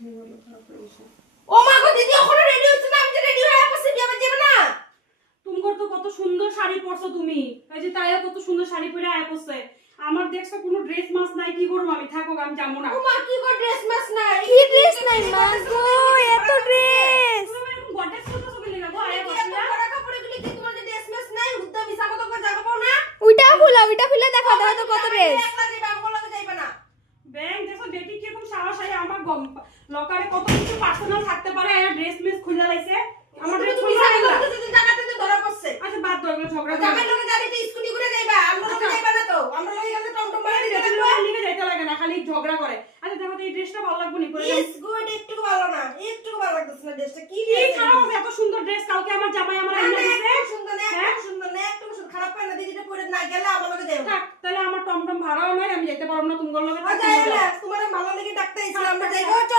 ও মা গো দিদি ওখানে রেডি হচ্ছে না, আমি যে রেডি হয়ে আসছি বিয়ে বাড়ি যাবে না। তোমার তো কত সুন্দর শাড়ি পরছো তুমি, এই যে তাইয়া কত সুন্দর শাড়ি পরে আয়া পড়ছে। আমার দেখছো কোনো ড্রেস মাস নাই, কি করব আমি, থাকো আমি যাবো না। ও মা কি গো ড্রেস মাস নাই? কি ড্রেস নাই মা গো, এত ড্রেস তুমি এরকম গডেস কত ছবি লাগা গো আয়া এত পড়ছে না। বড় কাপড়গুলি কি তোমার যে ড্রেস মাস নাই? হুদ্দা মিছা কথা কই যাবে পাও না? ওইটা খুলে দেখা দাও তো কত ড্রেস। একলা যাবে আমগো লগে যাইবা না। ব্যাংক দেখো বেটি কি রকম সাহস হয়, আমার গম লকারে কত কিছু পার্সোনাল থাকতে পারে, আর ড্রেস মিস খুলে লাইছে। আমার ড্রেস তুমি খুলে মিছা গেল। কথা কইতে জায়গাতে তো ধরা পড়ছে। আচ্ছা বাদ দাও, এগুলো ঝগড়া জামাই লগে গাড়িতে স্কুটি করে যাইবা, আমরা লগে যাইবা না তো। আমরা লগে গেলে টমটম ভাড়া দিতে লাগবে। লিগে যাইতে লাগে না, খালি ঝগড়া করে। আচ্ছা দেখো তো এই ড্রেসটা ভালো লাগবে নি পরে। ইস গুড, একটু ভালো না, একটু ভালো লাগতেছে না ড্রেসটা। কি এই ড্রেস? খারাপ হবে, এত সুন্দর ড্রেস কালকে আমার জামাই আমার আইনা দিয়েছে। সুন্দর না, একটু সুন্দর না, একটু সুন্দর। খারাপ পায় না, দিদিটা পরে না গেলে আমার লগে যাইবা। থাক, তাহলে আমার টমটম ভাড়াও নাই, আমি যেতে পারবো না তোমার লগে। যাই না, তোমার ভালো লেগে ডাকতে আইছিলাম, আমরা যাইবো।